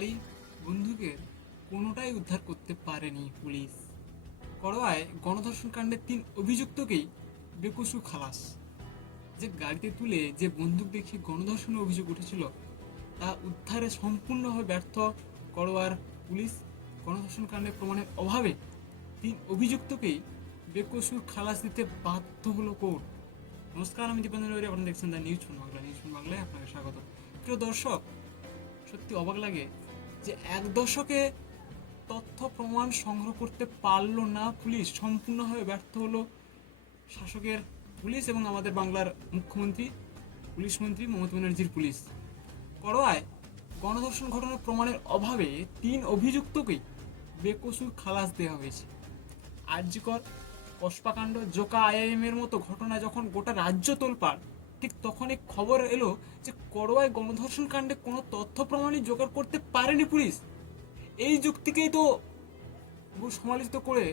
গাড়ি বন্দুকের কোনোটাই উদ্ধার করতে পারেনি পুলিশ। করোয়ায় গণধর্ষণ কাণ্ডের তিন অভিযুক্তকেই বেকসু খালাস। যে গাড়িতে তুলে যে বন্দুক দেখে গণধর্ষণের অভিযোগ উঠেছিল, তা উদ্ধারে সম্পূর্ণভাবে ব্যর্থ করোয়ার পুলিশ। গণধর্ষণ কাণ্ডের প্রমাণের অভাবে তিন অভিযুক্তকেই বেকসুর খালাস দিতে বাধ্য হলো কোর্ট। নমস্কার, আমি দীপেন্দ্র রবি আপনারা দেখছেন দ্য নিউজ শুন বাংলা। নিউজ শুন বাংলায় আপনাকে স্বাগত। প্রিয় দর্শক, সত্যি অবাক লাগে যে এক দশকে তথ্য প্রমাণ সংগ্রহ করতে পারল না পুলিশ, সম্পূর্ণভাবে ব্যর্থ হলো শাসকের পুলিশ এবং আমাদের বাংলার মুখ্যমন্ত্রী, পুলিশ মন্ত্রী মমতা ব্যানার্জির পুলিশ। করোয়ায় গণধর্ষণ ঘটনার প্রমাণের অভাবে তিন অভিযুক্তকেই বেকসুর খালাস দেওয়া হয়েছে। আর্যিকর কষ্পাকাণ্ড জোকা আইআইএম এর মতো ঘটনা যখন গোটা রাজ্য তোলপাড় ঠিক তখনই খবর এলো যে করোয়ায় গণধর্ষণ কাণ্ডে কোনো তথ্য প্রমাণই জোগাড় করতে পারেনি পুলিশ। এই যুক্তিকেই তো সমালোচিত করে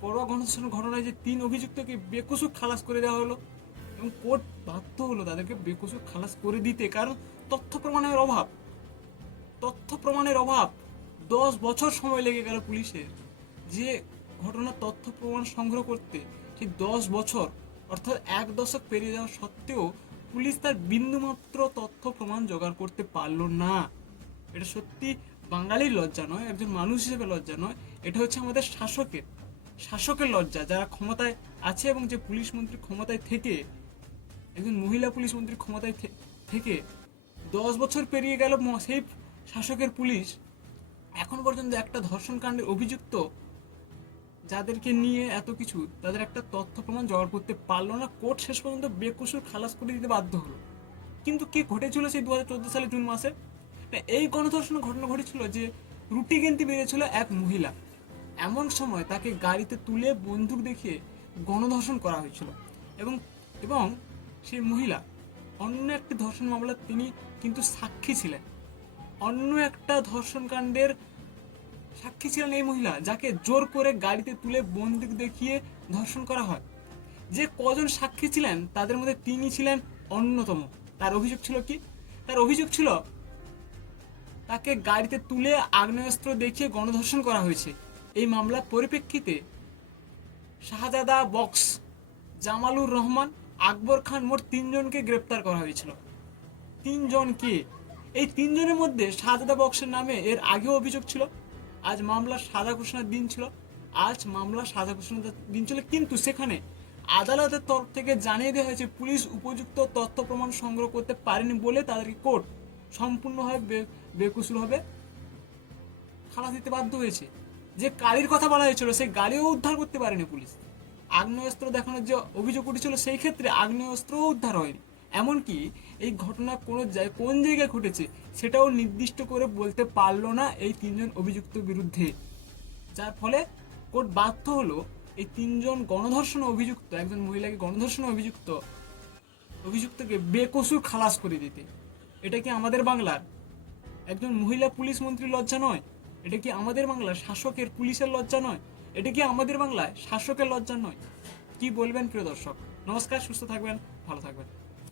করোয়া গণধর্ষণ ঘটনায় যে তিন অভিযুক্তকে বেকসুর খালাস করে দেওয়া হলো এবং কোর্ট বাধ্য হলো তাদেরকে বেকসুর খালাস করে দিতে, কারণ তথ্য প্রমাণের অভাব। তথ্য প্রমাণের অভাব। দশ বছর সময় লেগে গেল পুলিশের। যে ঘটনার তথ্য প্রমাণ সংগ্রহ করতে, সেই দশ বছর অর্থাৎ এক দশক পেরিয়ে যাওয়া সত্ত্বেও পুলিশ তার বিন্দুমাত্র তথ্য প্রমাণ জোগাড় করতে পারল না। এটা সত্যি বাঙালির লজ্জা নয়, একজন মানুষ হিসেবে লজ্জা নয়। এটা হচ্ছে আমাদের শাসকের শাসকের লজ্জা। যারা ক্ষমতায় আছে এবং যে পুলিশ মন্ত্রী ক্ষমতায় থেকে, একজন মহিলা পুলিশ মন্ত্রী ক্ষমতায় থেকে দশ বছর পেরিয়ে গেল সেই শাসকের পুলিশ। এখন পর্যন্ত একটা ধর্ষণ কাণ্ডের অভিযুক্ত যাদেরকে নিয়ে এত কিছু, তাদের একটা তথ্য প্রমাণ জোগাড় করতে পারল না, কোর্ট শেষ পর্যন্ত বেকসুর খালাস করে দিতে বাধ্য হলো। কিন্তু কি ঘটেছিল সেই দু চোদ্দ সালে জুন মাসে? এই গণধর্ষণের ঘটনা ঘটেছিল যে রুটি গেন্তি বেরিয়েছিল এক মহিলা। এমন সময় তাকে গাড়িতে তুলে বন্দুক দেখিয়ে গণধর্ষণ করা হয়েছিল। এবং এবং সেই মহিলা, অন্য একটি ধর্ষণ মামলায় তিনি কিন্তু সাক্ষী ছিলেন। অন্য একটা ধর্ষণ কাণ্ডের সাক্ষী ছিলেন এই মহিলা, যাকে জোর করে গাড়িতে তুলে বন্দুক দেখিয়ে ধর্ষণ করা হয়। যে কজন সাক্ষী ছিলেন, তাদের মধ্যে তিনি ছিলেন অন্যতম। তার অভিযোগ ছিল কি? তার অভিযোগ ছিল, তাকে গাড়িতে তুলে আগ্নেয়াস্ত্র দেখিয়ে গণধর্ষণ করা হয়েছে। এই মামলার পরিপ্রেক্ষিতে শাহজাদা বক্স জামালুর রহমান, আকবর খান মোট তিনজনকে গ্রেপ্তার করা হয়েছিল। তিনজনকে? এই তিনজনের মধ্যে শাহজাদা বক্সের নামে এর আগেও অভিযোগ ছিল। আজ মামলার সাজা ঘোষণার দিন ছিল। আজ মামলা সাজা ঘোষণার দিন ছিল। কিন্তু সেখানে আদালতের তরফ থেকে জানিয়ে দেওয়া হয়েছে, পুলিশ উপযুক্ত তথ্য প্রমাণ সংগ্রহ করতে পারেনি বলে তাদেরকে কোর্ট সম্পূর্ণভাবে বে- বেকসুরভাবে খালাস দিতে বাধ্য হয়েছে। যে গাড়ির কথা বলা হয়েছিল, সেই গাড়িও উদ্ধার করতে পারেনি পুলিশ। আগ্নেয়াস্ত্র দেখানোর যে অভিযোগ উঠেছিল, সেই ক্ষেত্রে আগ্নেয়াস্ত্রও উদ্ধার হয়নি। এমনকি এই ঘটনা কোনো কোন জায়গায় ঘটেছে সেটাও নির্দিষ্ট করে বলতে পারল না এই তিনজন অভিযুক্ত বিরুদ্ধে। যার ফলে কোর্ট বাধ্য হলো এই তিনজন গণধর্ষণ অভিযুক্ত, একজন মহিলাকে গণধর্ষণ অভিযুক্ত, অভিযুক্তকে বেকসুর খালাস করে দিতে। এটা কি আমাদের বাংলার? একজন মহিলা পুলিশ মন্ত্রী লজ্জা নয়? এটা কি আমাদের বাংলার শাসকের পুলিশের লজ্জা নয়? এটা কি আমাদের বাংলায় শাসকের লজ্জা নয়? কি বলবেন প্রিয় দর্শক? নমস্কার, সুস্থ থাকবেন, ভালো থাকবেন।